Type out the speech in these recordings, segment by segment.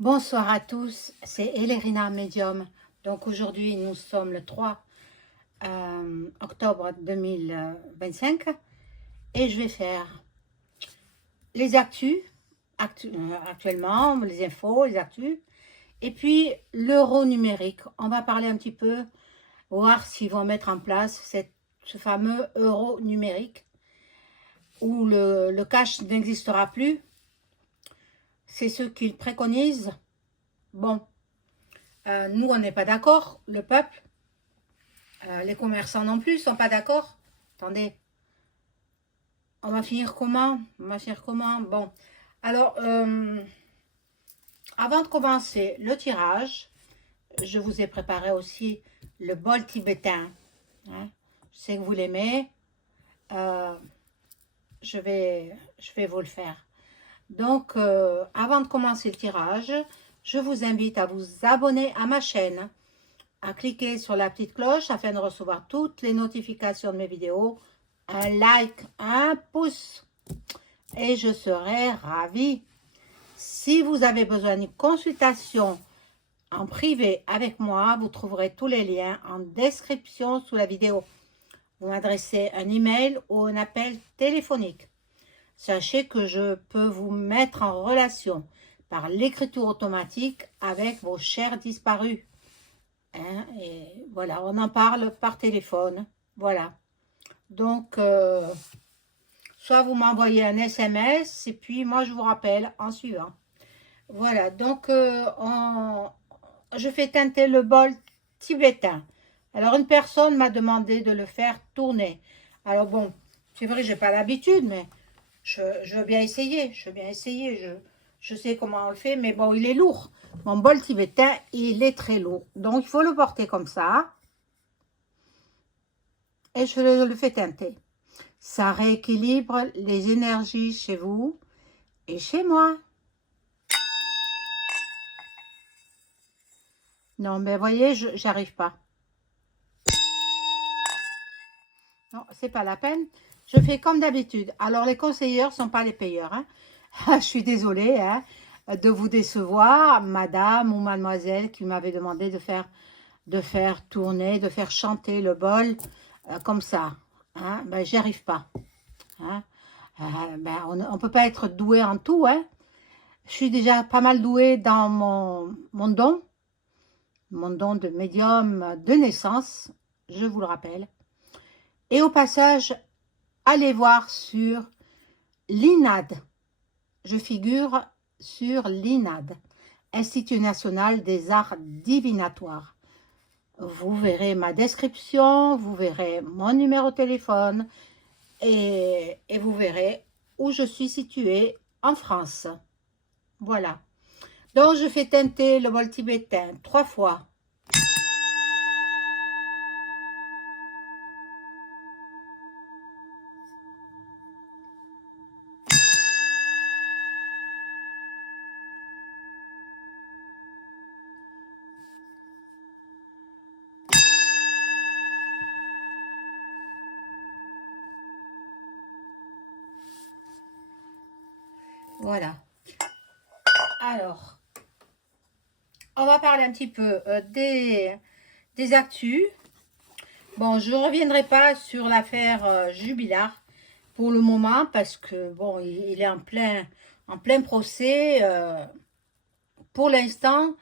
Bonsoir à tous, c'est Elérina Medium. Donc aujourd'hui, nous sommes le 3 octobre 2025 et je vais faire les actuellement, les infos, les actus, et puis l'euro numérique. On va parler un petit peu, voir s'ils vont mettre en place ce fameux euro numérique où le cash n'existera plus. C'est ce qu'ils préconisent. Bon, nous, on n'est pas d'accord, le peuple. Les commerçants non plus sont pas d'accord. Attendez, on va finir comment? On va finir comment? Bon, alors, avant de commencer le tirage, je vous ai préparé aussi le bol tibétain. Hein. Je sais que vous l'aimez. Euh, je vais vous le faire. Donc, avant de commencer le tirage, je vous invite à vous abonner à ma chaîne, à cliquer sur la petite cloche afin de recevoir toutes les notifications de mes vidéos, un like, un pouce et je serai ravie. Si vous avez besoin d'une consultation en privé avec moi, vous trouverez tous les liens en description sous la vidéo. Vous m'adressez un email ou un appel téléphonique. Sachez que je peux vous mettre en relation par l'écriture automatique avec vos chers disparus. Hein, et voilà, on en parle par téléphone. Voilà. Donc, soit vous m'envoyez un SMS et puis moi je vous rappelle en suivant. Voilà, donc je fais teinter le bol tibétain. Alors une personne m'a demandé de le faire tourner. Alors bon, c'est vrai que j'ai pas l'habitude, mais je veux bien essayer. Je veux bien essayer. Je sais comment on le fait, mais bon, il est lourd. Mon bol tibétain, il est très lourd. Donc il faut le porter comme ça. Et je le fais teinter. Ça rééquilibre les énergies chez vous et chez moi. Non, mais voyez, j'arrive pas. Non, c'est pas la peine. Je fais comme d'habitude. Alors, les conseilleurs sont pas les payeurs. Hein. Je suis désolée hein, de vous décevoir, madame ou mademoiselle qui m'avait demandé de faire tourner, de faire chanter le bol comme ça. Hein. Ben, j'y arrive pas. Hein. Ben, on ne peut pas être doué en tout. Hein. Je suis déjà pas mal douée dans mon don de médium de naissance, je vous le rappelle. Et au passage, allez voir sur l'INAD. Je figure sur l'INAD, Institut national des arts divinatoires. Vous verrez ma description, vous verrez mon numéro de téléphone et vous verrez où je suis située en France. Voilà. Donc, je fais teinter le bol tibétain 3 fois. Voilà. Alors, on va parler un petit peu des actus. Bon, je ne reviendrai pas sur l'affaire Jubilard pour le moment parce que bon, il est en plein procès. Pour l'instant,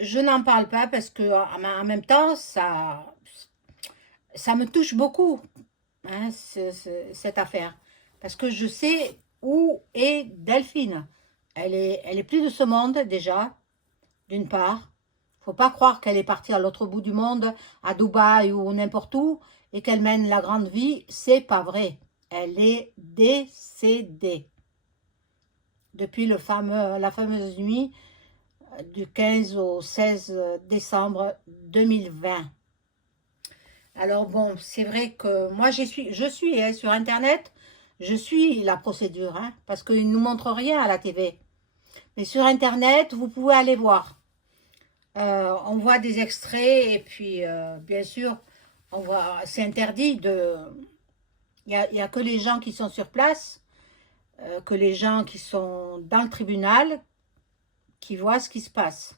je n'en parle pas parce que en même temps, ça me touche beaucoup, hein, cette affaire. Parce que je sais où est Delphine. Elle est plus de ce monde déjà, d'une part. Faut pas croire qu'elle est partie à l'autre bout du monde, à Dubaï ou n'importe où, et qu'elle mène la grande vie. C'est pas vrai. Elle est décédée depuis la fameuse nuit du 15 au 16 décembre 2020. Alors bon, c'est vrai que moi je suis hein, sur Internet, je suis la procédure, hein, parce qu'ils ne nous montrent rien à la TV. Mais sur Internet, vous pouvez aller voir. On voit des extraits et puis bien sûr, on voit, c'est interdit de. Il y a que les gens qui sont sur place, que les gens qui sont dans le tribunal, qui voient ce qui se passe.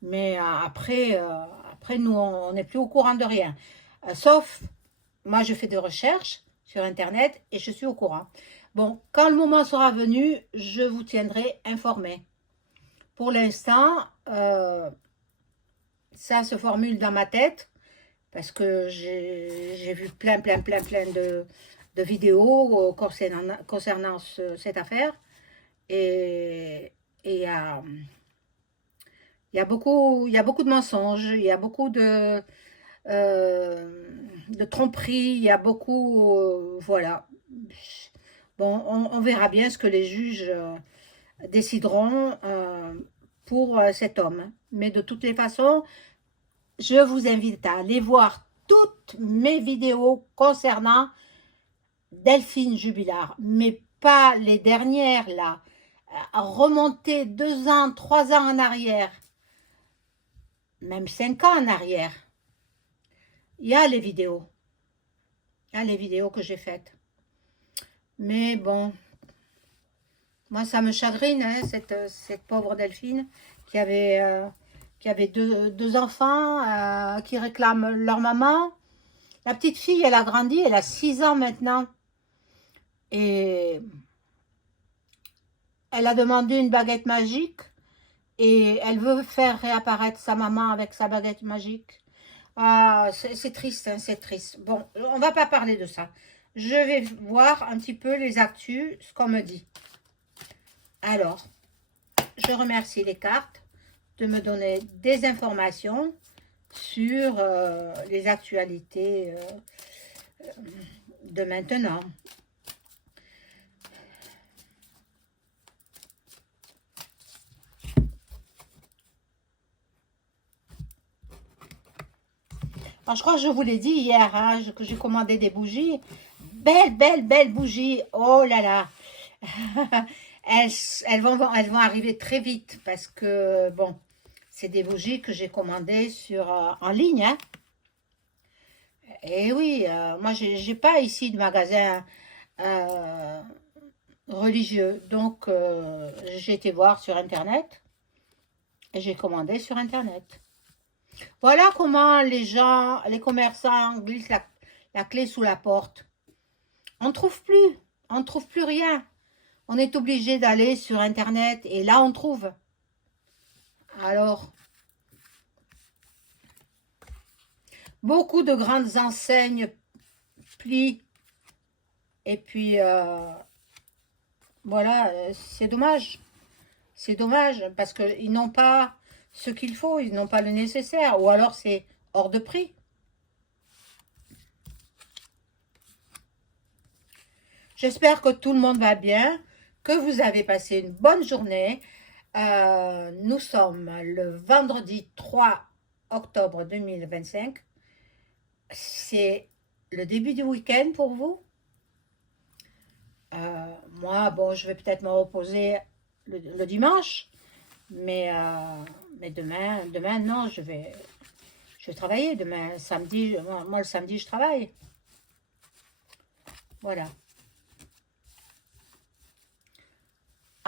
Mais après, nous, on n'est plus au courant de rien. Sauf, moi, je fais des recherches sur Internet et je suis au courant. Bon, quand le moment sera venu, je vous tiendrai informé. Pour l'instant, ça se formule dans ma tête parce que j'ai vu plein de vidéos concernant cette affaire. Et il y a beaucoup de mensonges, il y a beaucoup de tromperies, il y a beaucoup, voilà. Bon, on verra bien ce que les juges décideront pour cet homme. Mais de toutes les façons, je vous invite à aller voir toutes mes vidéos concernant Delphine Jubilard, mais pas les dernières là. Remonter 2 ans, 3 ans en arrière, même 5 ans en arrière. Il y a les vidéos. Il y a les vidéos que j'ai faites. Mais bon, moi ça me chagrine, hein, cette pauvre Delphine qui avait deux enfants qui réclament leur maman. La petite fille, elle a grandi, elle a 6 ans maintenant. Et elle a demandé une baguette magique et elle veut faire réapparaître sa maman avec sa baguette magique. Ah, c'est triste, hein, c'est triste. Bon, on va pas parler de ça. Je vais voir un petit peu les actus, ce qu'on me dit. Alors, je remercie les cartes de me donner des informations sur les actualités de maintenant. Alors, je crois que je vous l'ai dit hier, hein, que j'ai commandé des bougies. Belles bougies. Oh là là. elles vont arriver très vite parce que, bon, c'est des bougies que j'ai commandées en ligne. Hein. Et oui, moi, j'ai pas ici de magasin religieux. Donc, j'ai été voir sur Internet et j'ai commandé sur Internet. Voilà comment les commerçants glissent la clé sous la porte. On ne trouve plus rien. On est obligé d'aller sur Internet et là on trouve. Alors, beaucoup de grandes enseignes plient et puis voilà, c'est dommage. C'est dommage parce qu'ils n'ont pas ce qu'il faut, ils n'ont pas le nécessaire ou alors c'est hors de prix. J'espère que tout le monde va bien, que vous avez passé une bonne journée. Nous sommes le vendredi 3 octobre 2025. C'est le début du week-end pour vous. Moi, bon, je vais peut-être me reposer le dimanche, mais demain, non, je vais travailler. Demain, samedi, moi le samedi, je travaille. Voilà.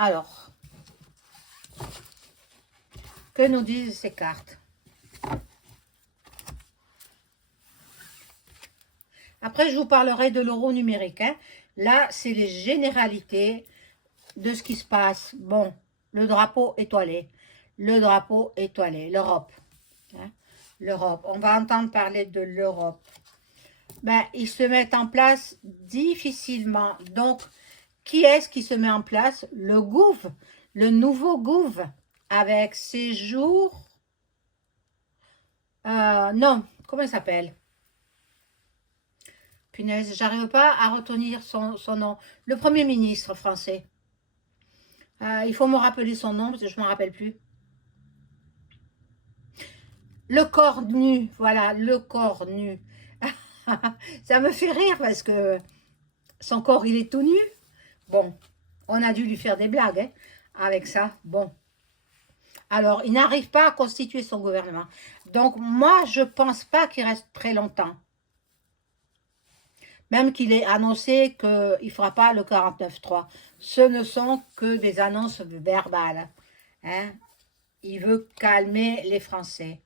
Alors, que nous disent ces cartes? Après, je vous parlerai de l'euro numérique. Hein. Là, c'est les généralités de ce qui se passe. Bon, le drapeau étoilé. Le drapeau étoilé, l'Europe. Hein. L'Europe. On va entendre parler de l'Europe. Ben, ils se mettent en place difficilement. Donc, qui est-ce qui se met en place? Le Gouv, le nouveau Gouv, avec ses jours... non, comment il s'appelle? Punaise, j'arrive pas à retenir son nom. Le Premier ministre français. Il faut me rappeler son nom, parce que je ne me rappelle plus. Le corps nu, voilà, le corps nu. Ça me fait rire, parce que son corps, il est tout nu. Bon, on a dû lui faire des blagues hein, avec ça. Bon. Alors, il n'arrive pas à constituer son gouvernement. Donc, moi, je pense pas qu'il reste très longtemps. Même qu'il ait annoncé qu'il ne fera pas le 49.3. Ce ne sont que des annonces verbales. Hein. Il veut calmer les Français.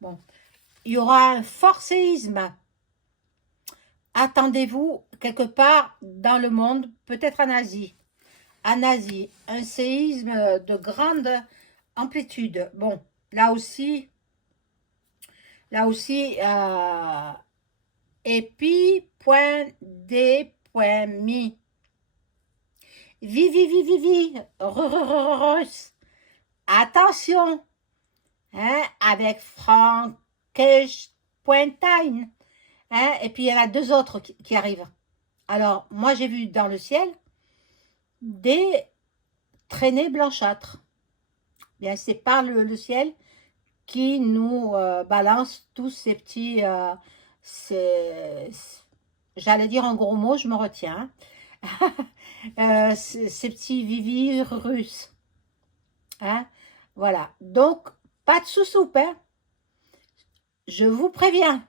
Bon, il y aura un fort séisme. Attendez-vous quelque part dans le monde, peut-être en Asie. En Asie, un séisme de grande amplitude. Bon, là aussi, épi.d.mi. Vivi, russe. Attention, hein, avec Frankenstein. Hein, et puis il y en a deux autres qui arrivent. Alors, moi j'ai vu dans le ciel des traînées blanchâtres. Bien, c'est par le ciel qui nous balance tous ces petits... j'allais dire un gros mot, je me retiens. Ces petits vivirus. Hein, voilà. Donc, pas de sous-soupe. Hein. Je vous préviens.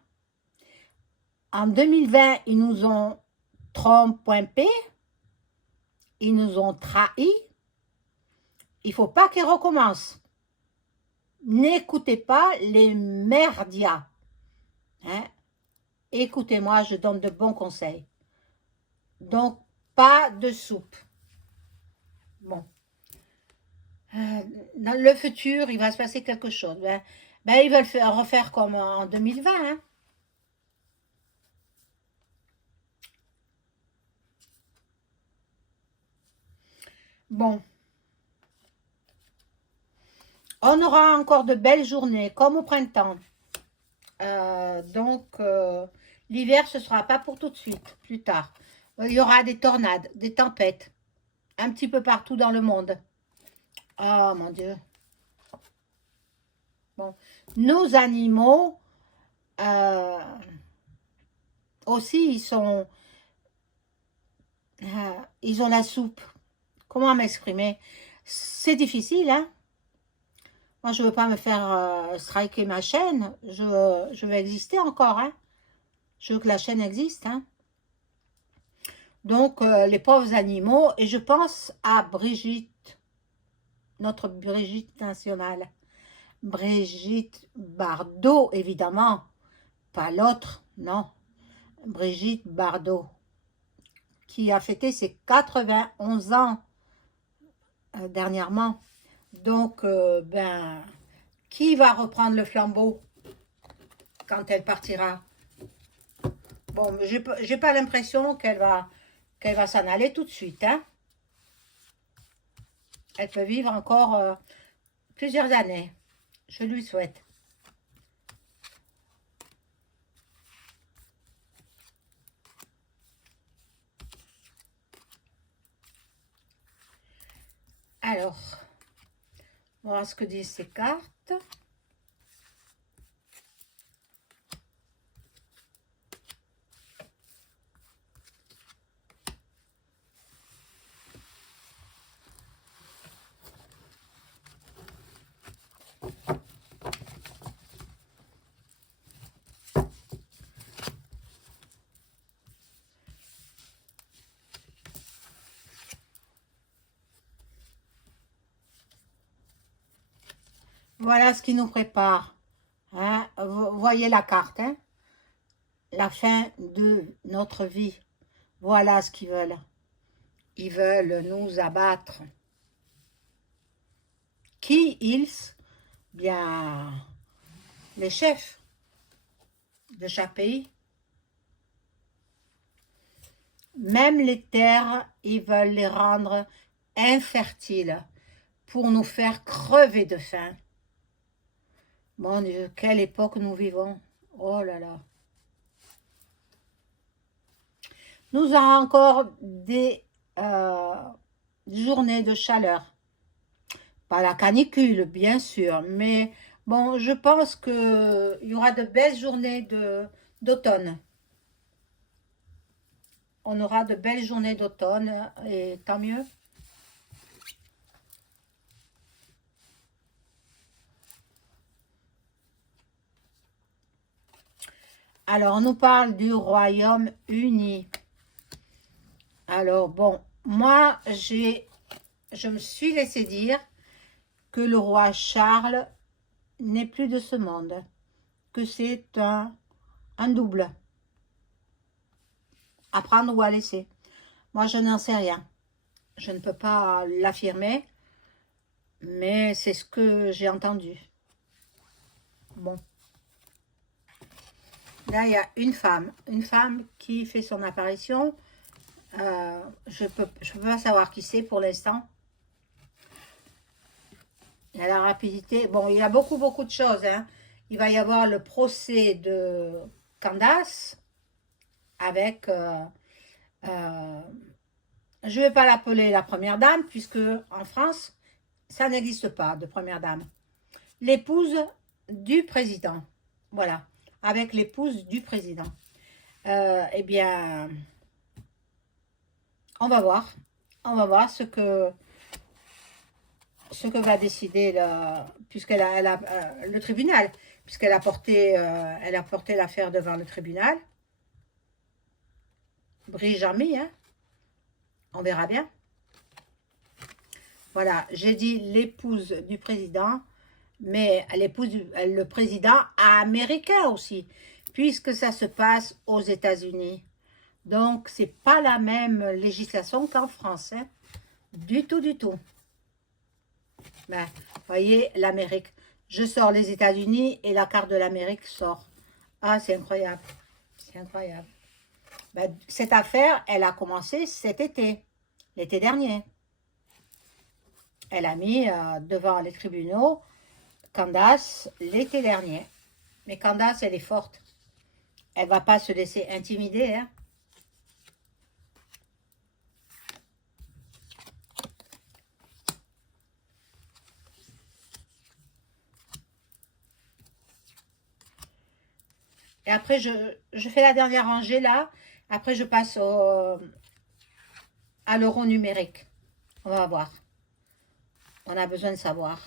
En 2020, ils nous ont trompé. Ils nous ont trahis. Il ne faut pas qu'ils recommencent. N'écoutez pas les merdias. Hein? Écoutez-moi, je donne de bons conseils. Donc, pas de soupe. Bon. Dans le futur, il va se passer quelque chose. Ils veulent refaire comme en 2020. Hein? Bon. On aura encore de belles journées, comme au printemps. Donc, l'hiver, ce ne sera pas pour tout de suite, plus tard. Il y aura des tornades, des tempêtes, un petit peu partout dans le monde. Oh mon Dieu. Bon. Nos animaux, aussi, ils ont la soupe. Comment m'exprimer? C'est difficile, hein? Moi, je ne veux pas me faire striker ma chaîne. Je veux exister encore, hein? Je veux que la chaîne existe, hein? Donc, les pauvres animaux, et je pense à Brigitte, notre Brigitte nationale. Brigitte Bardot, évidemment, pas l'autre, non. Brigitte Bardot, qui a fêté ses 91 ans dernièrement. Donc, qui va reprendre le flambeau quand elle partira? Bon, j'ai pas l'impression qu'elle va s'en aller tout de suite. Hein? Elle peut vivre encore plusieurs années. Je lui souhaite. Alors, on va voir ce que disent ces cartes. Voilà ce qui nous prépare. Hein? Vous voyez la carte. Hein? La fin de notre vie. Voilà ce qu'ils veulent. Ils veulent nous abattre. Qui ils? Bien, les chefs de chaque pays. Même les terres, ils veulent les rendre infertiles pour nous faire crever de faim. Mon Dieu, quelle époque nous vivons. Oh là là. Nous avons encore des journées de chaleur. Pas la canicule, bien sûr, mais bon, je pense qu'il y aura de belles journées d'automne. On aura de belles journées d'automne, et tant mieux. Alors, on nous parle du Royaume-Uni. Alors, bon, moi, je me suis laissé dire que le roi Charles n'est plus de ce monde, que c'est un double, à prendre ou à laisser. Moi, je n'en sais rien. Je ne peux pas l'affirmer, mais c'est ce que j'ai entendu. Bon. Là, il y a une femme qui fait son apparition. Je peux pas savoir qui c'est pour l'instant. Il y a la rapidité. Bon, il y a beaucoup de choses. Hein. Il va y avoir le procès de Candace avec... je ne vais pas l'appeler la première dame, puisque en France, ça n'existe pas de première dame. L'épouse du président. Voilà, avec l'épouse du président. Eh bien, on va voir. On va voir ce que va décider le tribunal, puisqu'elle a porté l'affaire devant le tribunal. Brigitte, hein. On verra bien. Voilà, j'ai dit l'épouse du président, mais le président américain aussi, puisque ça se passe aux États-Unis. Donc, c'est pas la même législation qu'en France, hein. Du tout, du tout. Ben, voyez, l'Amérique. Je sors les États-Unis et la carte de l'Amérique sort. Ah, c'est incroyable. C'est incroyable. Ben, cette affaire, elle a commencé cet été, l'été dernier. Elle a mis devant les tribunaux Candace l'été dernier. Mais Candace, elle est forte. Elle ne va pas se laisser intimider. Hein. Et après, je fais la dernière rangée là. Après, je passe à l'euro numérique. On va voir. On a besoin de savoir.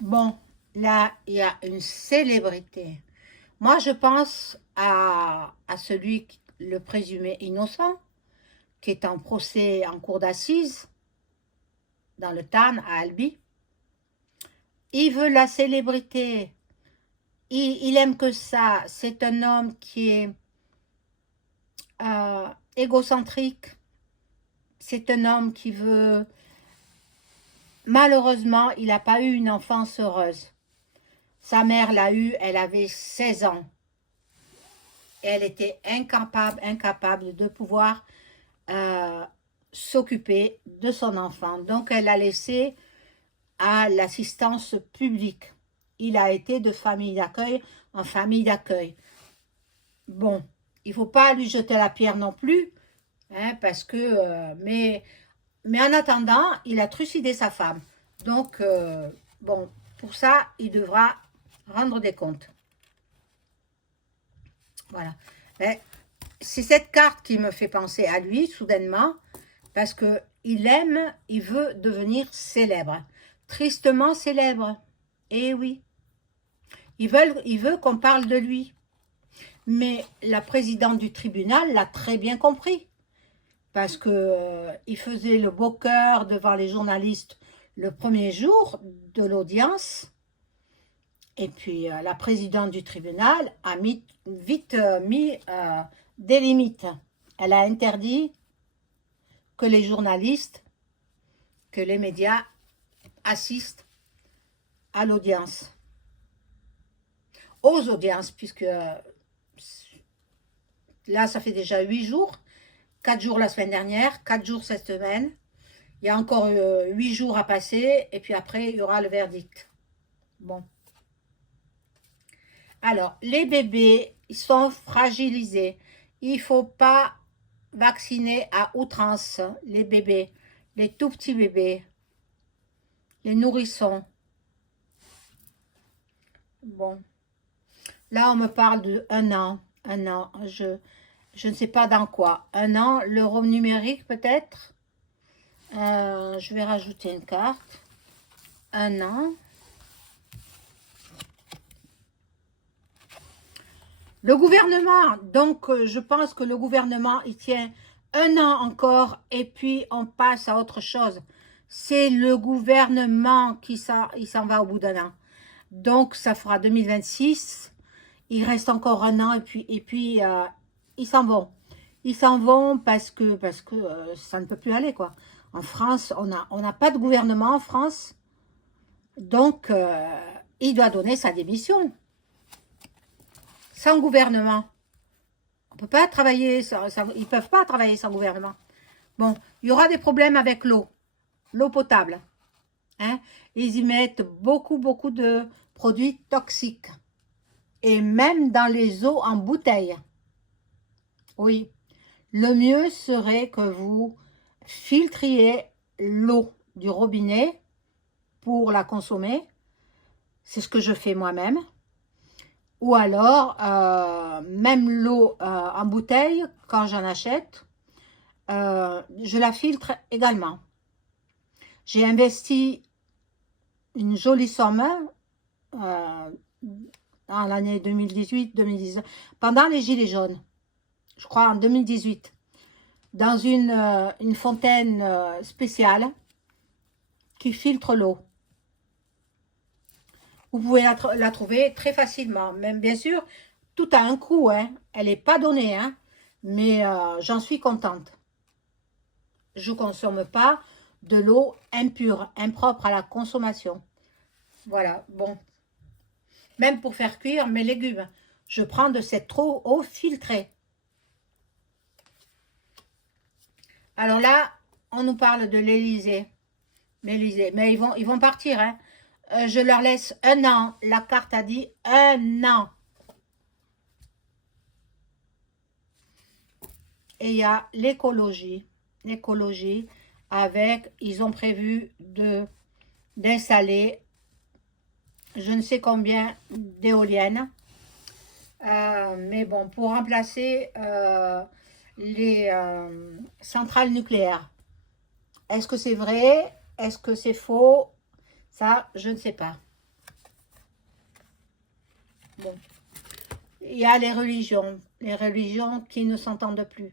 Bon, là, il y a une célébrité. Moi, je pense à celui, le présumé innocent, qui est en procès en cour d'assises, dans le Tarn, à Albi. Il veut la célébrité. Il aime que ça. C'est un homme qui est égocentrique. C'est un homme qui veut... Malheureusement, il n'a pas eu une enfance heureuse. Sa mère l'a eu, elle avait 16 ans. Et elle était incapable de pouvoir s'occuper de son enfant. Donc, elle l'a laissé à l'assistance publique. Il a été de famille d'accueil en famille d'accueil. Bon, il ne faut pas lui jeter la pierre non plus, hein, parce que... mais en attendant, il a trucidé sa femme. Donc, bon, pour ça, il devra rendre des comptes. Voilà. C'est cette carte qui me fait penser à lui, soudainement, parce qu'il aime, il veut devenir célèbre. Tristement célèbre. Eh oui. Il veut qu'on parle de lui. Mais la présidente du tribunal l'a très bien compris. Parce que il faisait le beau cœur devant les journalistes le premier jour de l'audience. Et puis, la présidente du tribunal a vite mis des limites. Elle a interdit que les journalistes, que les médias assistent à l'audience. Aux audiences, puisque là, ça fait déjà 8 jours. 4 jours la semaine dernière, 4 jours cette semaine. Il y a encore 8 jours à passer. Et puis après, il y aura le verdict. Bon. Alors, les bébés, ils sont fragilisés. Il ne faut pas vacciner à outrance les bébés, les tout petits bébés. les nourrissons. Bon, là on me parle de un an, je ne sais pas dans quoi. Un an, l'euro numérique peut-être. Je vais rajouter une carte. Un an. Le gouvernement, donc je pense que le gouvernement, il tient un an encore et puis on passe à autre chose. C'est le gouvernement qui il s'en va au bout d'un an. Donc ça fera 2026. Il reste encore un an et puis ils s'en vont. Ils s'en vont parce que ça ne peut plus aller quoi. En France, on n'a pas de gouvernement en France. Donc il doit donner sa démission. Sans gouvernement. On peut pas travailler, ils peuvent pas travailler sans gouvernement. Bon, il y aura des problèmes avec l'eau potable. Hein? Ils y mettent beaucoup de produits toxiques. Et même dans les eaux en bouteille. Oui. Le mieux serait que vous filtriez l'eau du robinet pour la consommer. C'est ce que je fais moi-même. Ou alors, même l'eau en bouteille, quand j'en achète, je la filtre également. J'ai investi une jolie somme dans l'année 2018-2019, pendant les Gilets jaunes, je crois en 2018, dans une fontaine spéciale qui filtre l'eau. Vous pouvez la trouver très facilement. Même bien sûr, tout a un coût. Hein. Elle n'est pas donnée. Hein. Mais j'en suis contente. Je ne consomme pas de l'eau impure, impropre à la consommation. Voilà, bon. Même pour faire cuire mes légumes, je prends de cette eau filtrée. Alors là, on nous parle de l'Élysée. Mais ils vont partir, hein. Je leur laisse un an. La carte a dit un an. Et il y a l'écologie. L'écologie avec, ils ont prévu d'installer je ne sais combien d'éoliennes. Mais bon, pour remplacer les centrales nucléaires. Est-ce que c'est vrai? Est-ce que c'est faux? Ça, je ne sais pas. Bon. Il y a les religions qui ne s'entendent plus.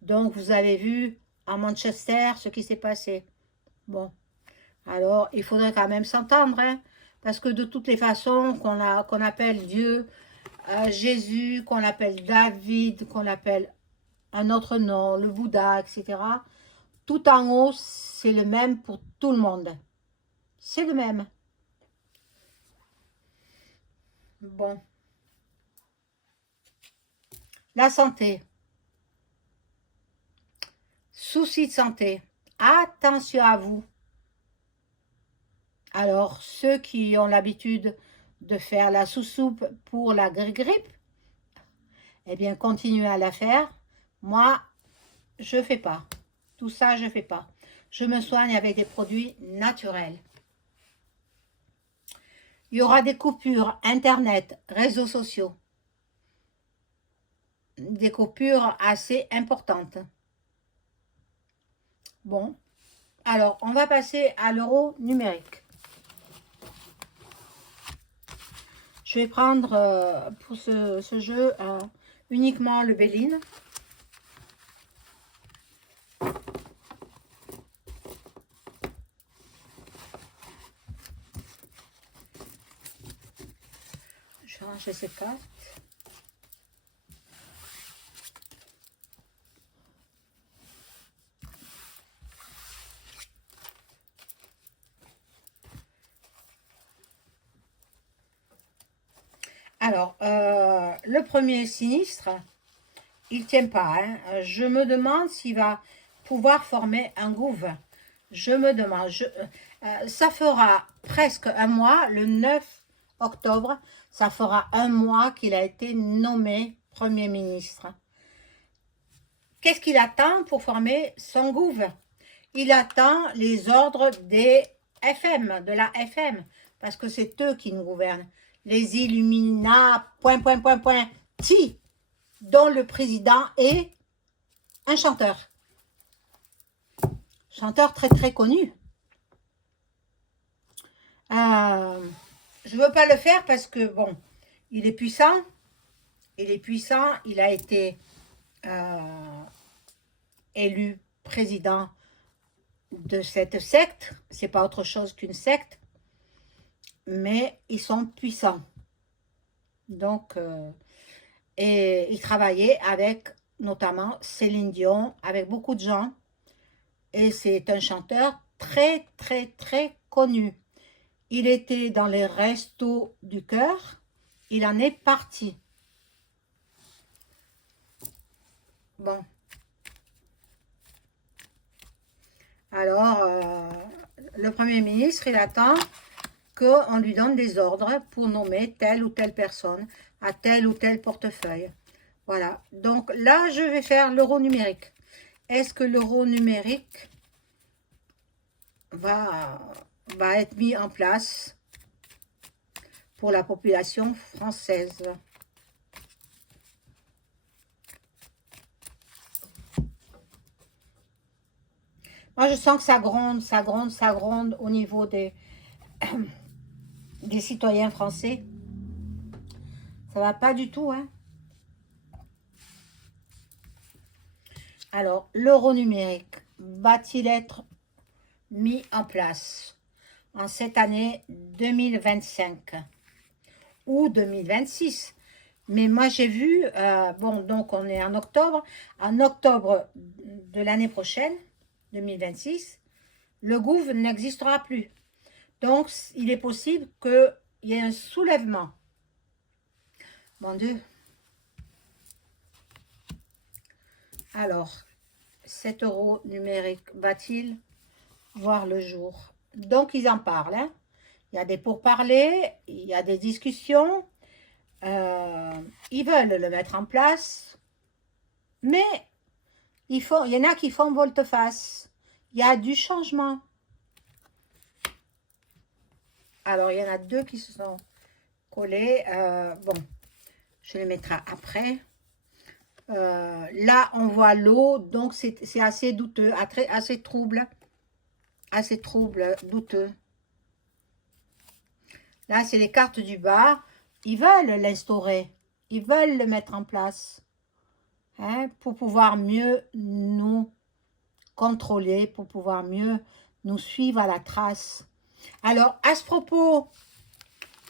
Donc, vous avez vu à Manchester ce qui s'est passé. Bon, alors, il faudrait quand même s'entendre, hein, parce que de toutes les façons, qu'on appelle Dieu, Jésus, qu'on appelle David, qu'on appelle un autre nom, le Bouddha, etc., tout en haut, c'est le même pour tout le monde. C'est le même. Bon. La santé. Soucis de santé. Attention à vous. Alors, ceux qui ont l'habitude de faire la sous-soupe pour la grippe, eh bien, continuez à la faire. Moi, je ne fais pas. Tout ça, je ne fais pas. Je me soigne avec des produits naturels. Il y aura des coupures Internet, réseaux sociaux. Des coupures assez importantes. Bon, alors on va passer à l'euro numérique. Je vais prendre pour ce jeu uniquement le Béline. Je vais ranger ces cartes. Alors, le premier sinistre, il ne tient pas. Hein. Je me demande s'il va pouvoir former un gouv. Je me demande. Ça fera presque un mois, le 9 octobre, ça fera un mois qu'il a été nommé Premier ministre. Qu'est-ce qu'il attend pour former son gouv? Il attend les ordres des FM, de la FM, parce que c'est eux qui nous gouvernent. Les Illuminati, Ti, dont le président est un chanteur. Chanteur très très connu. Je ne veux pas le faire parce que, bon, il est puissant. Il est puissant. Il a été élu président de cette secte. C'est pas autre chose qu'une secte. Mais ils sont puissants. Donc, et il travaillait avec notamment Céline Dion, avec beaucoup de gens. Et c'est un chanteur très, très, très connu. Il était dans les restos du cœur. Il en est parti. Bon. Alors, le Premier ministre, il attend qu'on lui donne des ordres pour nommer telle ou telle personne à tel ou tel portefeuille. Voilà. Donc là, je vais faire l'euro numérique. Est-ce que l'euro numérique va être mis en place pour la population française? Moi, je sens que ça gronde, ça gronde, ça gronde au niveau des citoyens français. Ça va pas du tout, hein. Alors, l'euro numérique va-t-il être mis en place en cette année 2025 ou 2026? Mais moi, j'ai vu, bon, donc on est en octobre de l'année prochaine, 2026, le gouv n'existera plus. Donc, il est possible qu'il y ait un soulèvement. Mon Dieu. Alors, cet euro numérique va-t-il voir le jour? Donc, ils en parlent. Hein. Il y a des pourparlers, il y a des discussions. Ils veulent le mettre en place. Mais il y en a qui font volte-face. Il y a du changement. Alors, il y en a deux qui se sont collés. Bon, je les mettrai après. Là, on voit l'eau, donc c'est assez douteux, assez trouble, douteux. Là, c'est les cartes du bas. Ils veulent l'instaurer, ils veulent le mettre en place, hein, pour pouvoir mieux nous contrôler, pour pouvoir mieux nous suivre à la trace. Alors, à ce propos,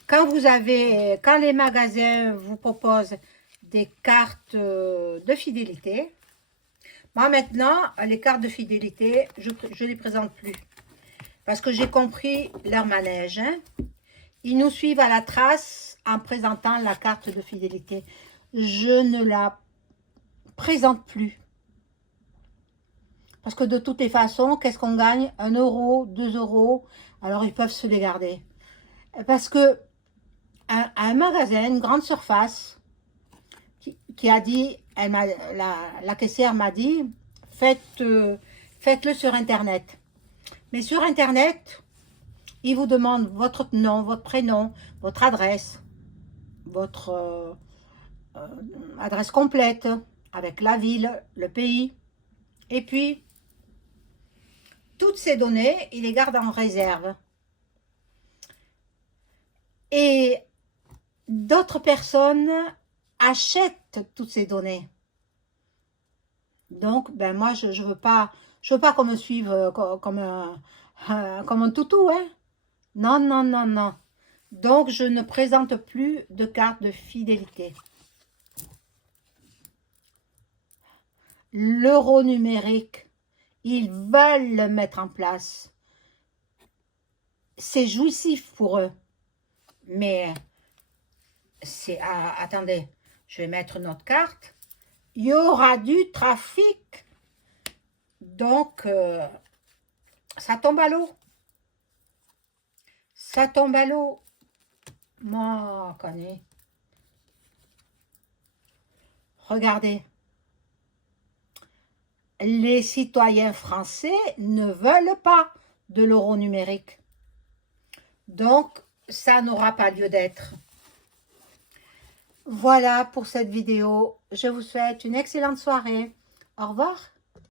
quand les magasins vous proposent des cartes de fidélité, moi maintenant, les cartes de fidélité, je ne les présente plus. Parce que j'ai compris leur manège. Hein. Ils nous suivent à la trace en présentant la carte de fidélité. Je ne la présente plus. Parce que de toutes les façons, qu'est-ce qu'on gagne? 1 euro, 2 euros. Alors ils peuvent se les garder. Parce que un magasin, une grande surface, qui a dit, la caissière m'a dit, faites-le sur Internet. Mais sur Internet, ils vous demandent votre nom, votre prénom, votre adresse, votre adresse complète, avec la ville, le pays. Et puis, toutes ces données, ils les gardent en réserve. Et d'autres personnes achètent toutes ces données. Donc, ben moi, je veux pas qu'on me suive comme un toutou, hein. Non, non, non, non. Donc, je ne présente plus de carte de fidélité. L'euro numérique, ils veulent le mettre en place. C'est jouissif pour eux. Mais, attendez, je vais mettre notre carte. Il y aura du trafic. Donc, ça tombe à l'eau. Ça tombe à l'eau. Moi, connais. Regardez. Les citoyens français ne veulent pas de l'euro numérique. Donc, ça n'aura pas lieu d'être. Voilà pour cette vidéo. Je vous souhaite une excellente soirée. Au revoir.